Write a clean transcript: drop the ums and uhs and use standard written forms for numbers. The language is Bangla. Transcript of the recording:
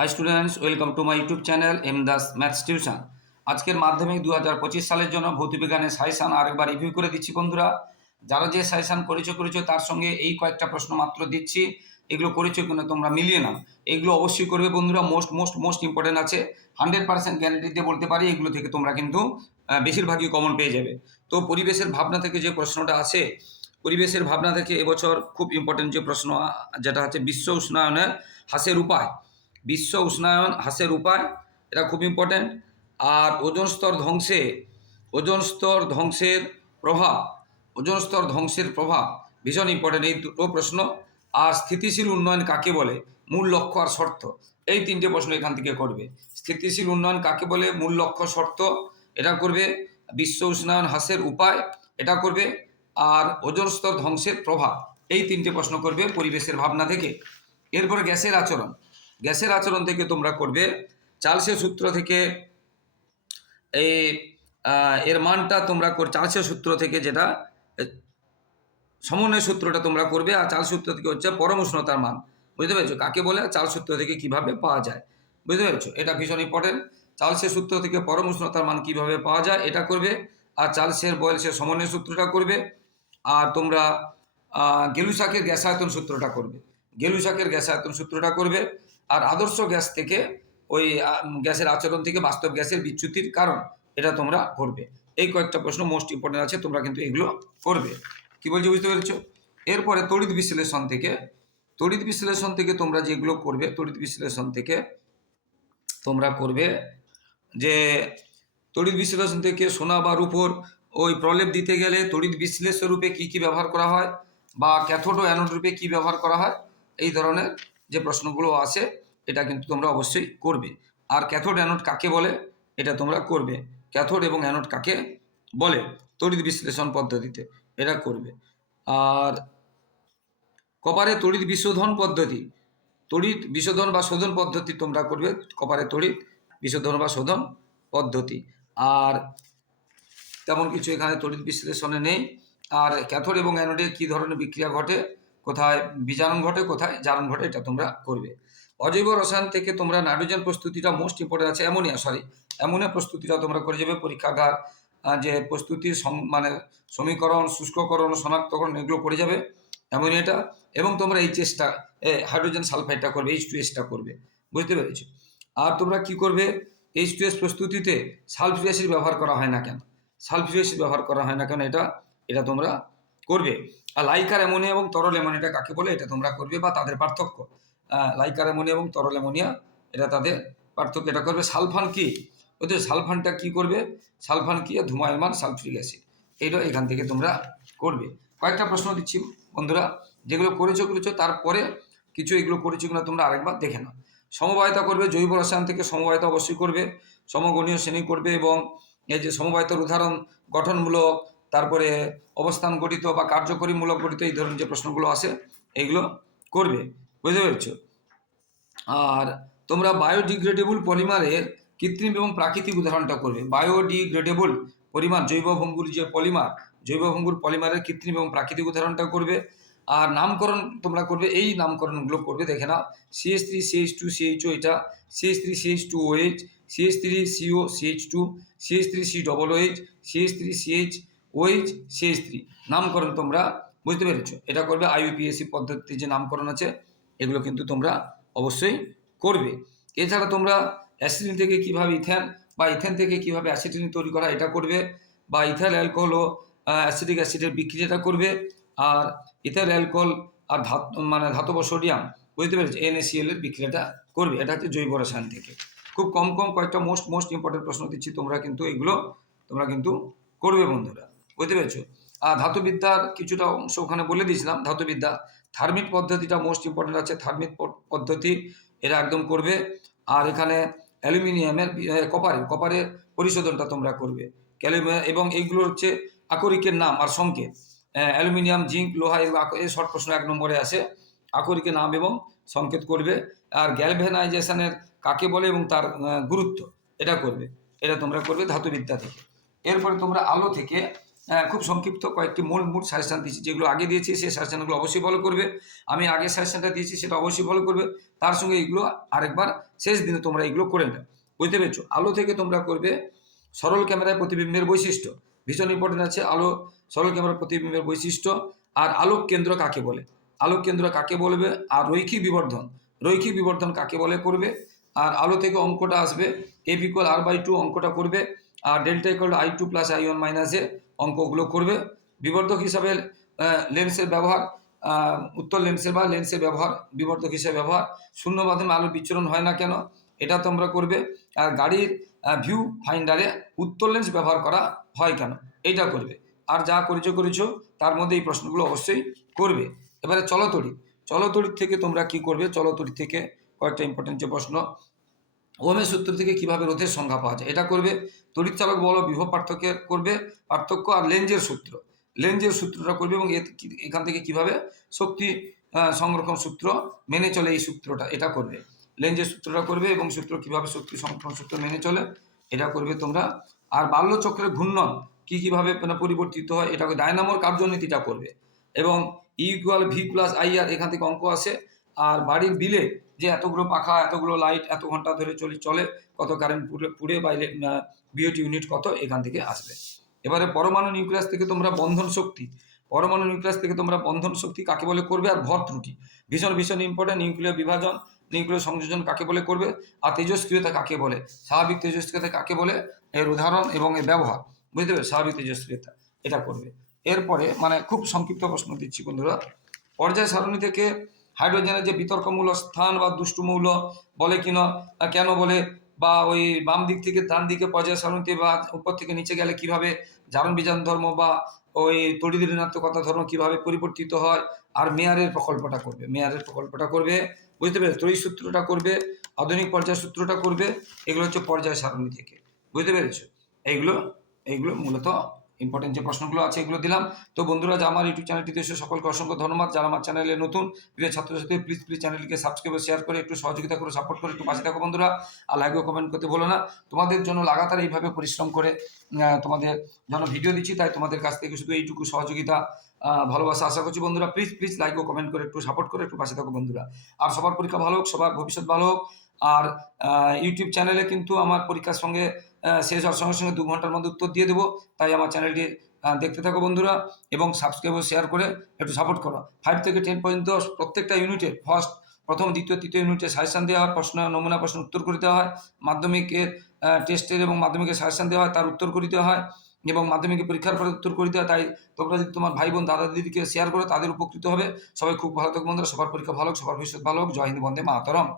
High students, welcome to my YouTube channel M Das maths tuition. আজকের মাধ্যমিক 2025 সালের জন্য ভৌতবিজ্ঞানের সাজেশান আরেকবার রিভিউ করে দিচ্ছি বন্ধুরা। যারা যে সাজেশান করেছো তার সঙ্গে এই কয়েকটা প্রশ্ন মাত্র দিচ্ছি, এগুলো করেছো কিনা তোমরা মিলিয়ে নাও। এগুলো অবশ্যই করবে বন্ধুরা, মোস্ট ইম্পর্টেন্ট আছে। 100% গ্যারান্টি দিয়ে বলতে পারি এগুলো থেকে তোমরা কিন্তু বেশিরভাগই কমন পেয়ে যাবে। তো পরিবেশের ভাবনা থেকে যে প্রশ্নটা আছে, পরিবেশের ভাবনা থেকে এবছর খুব ইম্পর্টেন্ট যে প্রশ্ন যেটা হচ্ছে বিশ্ব উষ্ণায়নের হ্রাসের উপায়। বিশ্ব উষ্ণায়ন হ্রাসের উপায়, এটা খুব ইম্পর্ট্যান্ট। আর ওজোন স্তর ধ্বংসের প্রভাব, ওজোন স্তর ধ্বংসের প্রভাব ভীষণ ইম্পর্ট্যান্ট, এই দুটো প্রশ্ন। আর স্থিতিশীল উন্নয়ন কাকে বলে, মূল লক্ষ্য আর শর্ত, এই তিনটে প্রশ্ন এখান থেকে করবে। স্থিতিশীল উন্নয়ন কাকে বলে, মূল লক্ষ্য, শর্ত, এটা করবে। বিশ্ব উষ্ণায়ন হ্রাসের উপায়, এটা করবে। আর ওজোন স্তর ধ্বংসের প্রভাব, এই তিনটে প্রশ্ন করবে পরিবেশের ভাবনা থেকে। এরপরে গ্যাসের আচরণ, গ্যাসের আচরণ থেকে তোমরা করবে চার্লসের সূত্র থেকে এই এর মানটা তোমরা চার্লসের সূত্র থেকে, যেটা সমন্বয় সূত্রটা তোমরা করবে। আর চার্লস সূত্র থেকে হচ্ছে পরম উষ্ণতার মান, বুঝতে পেরেছো কাকে বলে, চার্লস সূত্র থেকে কিভাবে পাওয়া যায়, বুঝতে পেরেছো, এটা ভীষণ ইম্পর্টেন্ট। চার্লসের সূত্র থেকে পরম উষ্ণতার মান কিভাবে পাওয়া যায় এটা করবে। আর চার্লসের বয়েলসের সমন্বয় সূত্রটা করবে। আর তোমরা গেলুসাকের গ্যাসায়তন সূত্রটা করবে, গেলুসাকের গ্যাসায়তন সূত্রটা করবে। আর আদর্শ গ্যাস থেকে ওই গ্যাসের আচরণ থেকে বাস্তব গ্যাসের বিচ্যুতির কারণ, এটা তোমরা করবে। এই কয়েকটা প্রশ্ন মোস্ট ইম্পর্টেন্ট আছে, তোমরা কিন্তু এগুলো করবে। কি বলছি বুঝতে পেরেছো? এরপরে তড়িৎ বিশ্লেষণ থেকে, তড়িৎ বিশ্লেষণ থেকে তোমরা যেগুলো করবে, তড়িৎ বিশ্লেষণ থেকে তোমরা করবে যে তড়িৎ বিশ্লেষণ থেকে সোনা বা রূপোর ওই প্রলেপ দিতে গেলে তড়িৎ বিশ্লেষ্য রূপে কী কী ব্যবহার করা হয়, বা ক্যাথোড ও অ্যানোড রূপে কী ব্যবহার করা হয়, এই ধরনের যে প্রশ্নগুলো আছে এটা কিন্তু তোমরা অবশ্যই করবে। আর ক্যাথোড অ্যানোড কাকে বলে এটা তোমরা করবে, ক্যাথোড এবং অ্যানোড কাকে বলে তড়িৎ বিশ্লেষণ পদ্ধতিতে, এটা করবে। আর কপারে তড়িৎ বিশোধন পদ্ধতি, তড়িৎ বিশোধন বা শোধন পদ্ধতি তোমরা করবে, কপারে তড়িৎ বিশোধন বা শোধন পদ্ধতি। আর তেমন কিছু এখানে তড়িৎ বিশ্লেষণে নেই। আর ক্যাথোড এবং অ্যানোডে কী ধরনের বিক্রিয়া ঘটে, কোথায় বিজারণ ঘটে, কোথায় জারণ ঘটে, এটা তোমরা করবে। অজৈব রসায়ন থেকে তোমরা নাইট্রোজেন প্রস্তুতিটা মোস্ট ইম্পর্টেন্ট আছে, অ্যামোনিয়া প্রস্তুতিটা তোমরা করে যাবে। পরীক্ষাগার যে প্রস্তুতির মানে সমীকরণ, শুষ্ককরণ, শনাক্তকরণ, এগুলো করে যাবে অ্যামোনিয়াটা। এবং তোমরা এইচএসটা, হাইড্রোজেন সালফাইডটা করবে, H2S করবে, বুঝতে পেরেছো? আর তোমরা কি করবে, H2S প্রস্তুতিতে সালফিউরিক অ্যাসিড ব্যবহার করা হয় না কেন, সালফিউরিক অ্যাসিড ব্যবহার করা হয় না কেন, এটা তোমরা করবে। আর লাইকার অ্যামোনিয়া এবং তরল অ্যামোনিয়াটা কাকে বলে এটা তোমরা করবে, বা তাদের পার্থক্য, লাইকার অ্যামোনিয়া এবং তরল অ্যামোনিয়া, এটা তাদের পার্থক্য, এটা করবে। সালফান কি, ওদের সালফানটা কি করবে, সালফান কি, ধূমায়মান সালফিউরিক অ্যাসিড, এইটা এখান থেকে তোমরা করবে। কয়েকটা প্রশ্ন দিচ্ছি বন্ধুরা, যেগুলো করেছো তারপরে কিছু এগুলো করেছো কিনা তোমরা আরেকবার দেখে নাও। সমবায়তা করবে, জৈব রসায়ন থেকে সমবায়তা অবশ্যই করবে, সমগণীয় শ্রেণী করবে। এবং এই যে সমবায়তার উদাহরণ, গঠনমূলক, তারপরে অবস্থান গঠিত বা কার্যকরীমূলক গঠিত, এই ধরনের যে প্রশ্নগুলো আসে এইগুলো করবে, বুঝতে পেরেছো? আর তোমরা বায়োডিগ্রেডেবল পলিমারের কৃত্রিম এবং প্রাকৃতিক উদাহরণটা করবে। বায়োডিগ্রেডেবল পলিমার, জৈব ভঙ্গুর যে পলিমার, জৈব ভঙ্গুর পলিমারের কৃত্রিম এবং প্রাকৃতিক উদাহরণটা করবে। আর নামকরণ তোমরা করবে, এই নামকরণগুলো করবে, দেখে নাও। CH3CH2CHO, এটা CH3CH2OH, CH3CO CH2, CH3COOH, CH3CHOH, CH3, নামকরণ তোমরা বুঝতে পেরেছো, এটা করবে। IUPAC পদ্ধতিতে যে নামকরণ আছে এগুলো কিন্তু তোমরা অবশ্যই করবে। এছাড়া তোমরা অ্যাসিডিন থেকে কীভাবে ইথেন, বা ইথেন থেকে কীভাবে অ্যাসিডিন তৈরি করা, এটা করবে। বা ইথাইল অ্যালকোহল ও অ্যাসিডিক অ্যাসিডের বিক্রিয়াটা করবে। আর ইথাইল অ্যালকোহল আর ধাতব সোডিয়াম, বুঝতে পেরেছি, NaCl এর বিক্রিয়াটা করবে। এটা হচ্ছে জৈব রসায়ন থেকে। খুব কম কয়েকটা মোস্ট ইম্পর্টেন্ট প্রশ্ন দিচ্ছি, তোমরা কিন্তু এগুলো তোমরা কিন্তু করবে বন্ধুরা, বুঝতে পেরেছো? আর ধাতুবিদ্যার কিছুটা অংশ ওখানে বলে দিয়েছিলাম। ধাতুবিদ্যা থার্মিট পদ্ধতিটা মোস্ট ইম্পর্টেন্ট আছে, থার্মিট পদ্ধতি, এটা একদম করবে। আর এখানে অ্যালুমিনিয়ামের কপারের পরিশোধনটা তোমরা করবে, এবং এইগুলো হচ্ছে আকরিকের নাম আর সংকেত। অ্যালুমিনিয়াম, জিঙ্ক, লোহা, এই শর্ট প্রশ্ন 1 নম্বরে আসে, আকরিকের নাম এবং সংকেত করবে। আর গ্যালভেনাইজেশনের কাকে বলে এবং তার গুরুত্ব, এটা করবে, এটা তোমরা করবে ধাতুবিদ্যা থেকে। এরপরে তোমরা আলো থেকে খুব সংক্ষিপ্ত কয়েকটি মূল সাজেশান দিয়েছি, যেগুলো আগে দিয়েছি সেই সাজেশানগুলো অবশ্যই ফলো করবে। আমি আগে সাজেশানটা দিয়েছি সেটা অবশ্যই ফলো করবে, তার সঙ্গে এইগুলো আরেকবার শেষ দিনে তোমরা এগুলো করে নেবে। বুঝতে পেরেছো? আলো থেকে তোমরা করবে সরল ক্যামেরায় প্রতিবিম্বের বৈশিষ্ট্য, ভীষণ ইম্পর্টেন্ট আছে আলো, সরল ক্যামেরার প্রতিবিম্বের বৈশিষ্ট্য, আর আলোক কেন্দ্র কাকে বলে, আলোক কেন্দ্র কাকে বলবে, আর রৈখিক বিবর্ধন কাকে বলে করবে। আর আলো থেকে অঙ্কটা আসবে এফ ইকুয়াল r/2 অঙ্কটা করবে, আর delta equal i2 plus i1 minus এ অঙ্কগুলো করবে। বিবর্ধক হিসাবে লেন্সের ব্যবহার, উত্তর লেন্সের বা লেন্সের ব্যবহার বিবর্ধক হিসেবে ব্যবহার, শূন্য মাধ্যমে আলোর বিচ্ছুরণ হয় না কেন, এটা তোমরা করবে। আর গাড়ির ভিউ ফাইন্ডারে উত্তর লেন্স ব্যবহার করা হয় কেন, এইটা করবে। আর যা করেছো তার মধ্যে এই প্রশ্নগুলো অবশ্যই করবে। এবারে চলতড়িৎ থেকে তোমরা কি করবে, চলতড়িৎ থেকে কয়েকটা ইম্পর্টেন্ট যে প্রশ্ন, ওহমের সূত্র থেকে কিভাবে রোধের সংখ্যা পাওয়া যায় এটা করবে। তড়িৎ চালক বল বিভব পার্থক্যের করবে পার্থক্য, আর লেঞ্জের সূত্রটা করবে, এবং এখান থেকে কিভাবে শক্তি সংরক্ষণ সূত্র মেনে চলে এই সূত্রটা, এটা করবে। লেঞ্জের সূত্রটা করবে এবং সূত্র কিভাবে শক্তি সংরক্ষণ সূত্র মেনে চলে এটা করবে তোমরা। আর বাল্যচক্রের ঘূর্ণন কিভাবে পরিবর্তিত হয় এটা, ডায়নামোর কার্যনীতিটা করবে। এবং E=V+IR এখান থেকে অঙ্ক আসে। আর বাড়ির বিলে যে এতগুলো পাখা, এতগুলো লাইট, এত ঘন্টা ধরে চলে, কত কারেন্ট পুড়ে বা বিওটি ইউনিট কত, এখান থেকে আসবে। এবারে পরমাণু নিউক্লিয়াস থেকে তোমরা বন্ধন শক্তি কাকে বলে করবে। আর ভর ত্রুটি ভীষণ ইম্পর্টেন্ট, নিউক্লিয় বিভাজন, নিউক্লিয় সংযোজন কাকে বলে করবে। আর তেজস্ক্রিয়তা কাকে বলে, স্বাভাবিক তেজস্ক্রিয়তা কাকে বলে, এর উদাহরণ এবং এর ব্যবহার, বুঝতে পারবে, স্বাভাবিক তেজস্ক্রিয়তা এটা করবে। এরপরে খুব সংক্ষিপ্ত প্রশ্ন দিচ্ছি বন্ধুরা, পর্যায় সারণী থেকে হাইড্রোজেনের যে বিতর্কমূলক স্থান বা দুষ্টু মৌল বলে কিনা, কেন বলে, বা ওই বাম দিক থেকে ডান দিকে পর্যায় সারণীতে বা উপর থেকে নিচে গেলে কিভাবে জারণ বিজারণ ধর্ম বা ওই তড়িৎ ঋণাত্মকতা ধর্ম কিভাবে পরিবর্তিত হয়। আর মেয়ারের প্রকল্পটা করবে, বুঝতে পেরেছো, তড়িৎ সূত্রটা করবে, আধুনিক পর্যায় সূত্রটা করবে। এগুলো হচ্ছে পর্যায় সারণী থেকে, বুঝতে পেরেছো। এইগুলো মূলত ইম্পর্টেন্ট যে প্রশ্নগুলো আছে এগুলো দিলাম। তো বন্ধুরা, আমার ইউটিউব চ্যানেলটিতে এসে সকলকে অসংখ্য ধন্যবাদ। যারা আমার চ্যানেলে নতুন প্রিয় ছাত্রছাত্রী, প্লিজ চ্যানেলকে সাবস্ক্রাইব ও শেয়ার করে একটু সহযোগিতা করে সাপোর্ট করে একটু পাশে থাকো বন্ধুরা। আর লাইক ও কমেন্ট করতে ভুলো না। তোমাদের জন্য লাগাতার এইভাবে পরিশ্রম করে তোমাদের জন্য ভিডিও দিচ্ছি, তাই তোমাদের কাছ থেকে শুধু এইটুকু সহযোগিতা ভালোবাসা আশা করছি বন্ধুরা। প্লিজ লাইক ও কমেন্ট করে একটু সাপোর্ট করে একটু পাশে থাকো বন্ধুরা। আর সবার পরীক্ষা ভালো হোক, সবার ভবিষ্যৎ ভালো হোক। আর ইউটিউব চ্যানেলে কিন্তু আমার পরীক্ষার সঙ্গে শেষ হওয়ার সঙ্গে 2 ঘন্টার মধ্যে উত্তর দিয়ে দেবো, তাই আমার চ্যানেলটি দেখতে থাকো বন্ধুরা, এবং সাবস্ক্রাইব ও শেয়ার করে একটু সাপোর্ট করো। 5 থেকে 10 পর্যন্ত প্রত্যেকটা ইউনিটের প্রথম দ্বিতীয় তৃতীয় ইউনিটে সাজেশান দেওয়া হয়, নমুনা প্রশ্ন উত্তর করে দেওয়া হয়, মাধ্যমিকের টেস্টের এবং মাধ্যমিকের সাজেশান দেওয়া হয়, তার উত্তর করে দেওয়া হয়, এবং মাধ্যমিকের পরীক্ষার পরে উত্তর করে দেওয়া। তাই তোমরা যদি তোমার ভাই বোন দাদা দিদিকে শেয়ার করো, তাদের উপকৃত হবে। সবাই খুব ভালো থাকো বন্ধুরা, সবার পরীক্ষা ভালো হোক, সবার ভবিষ্যৎ ভালো হোক। জয় হিন্দ, বন্দে মাতরম।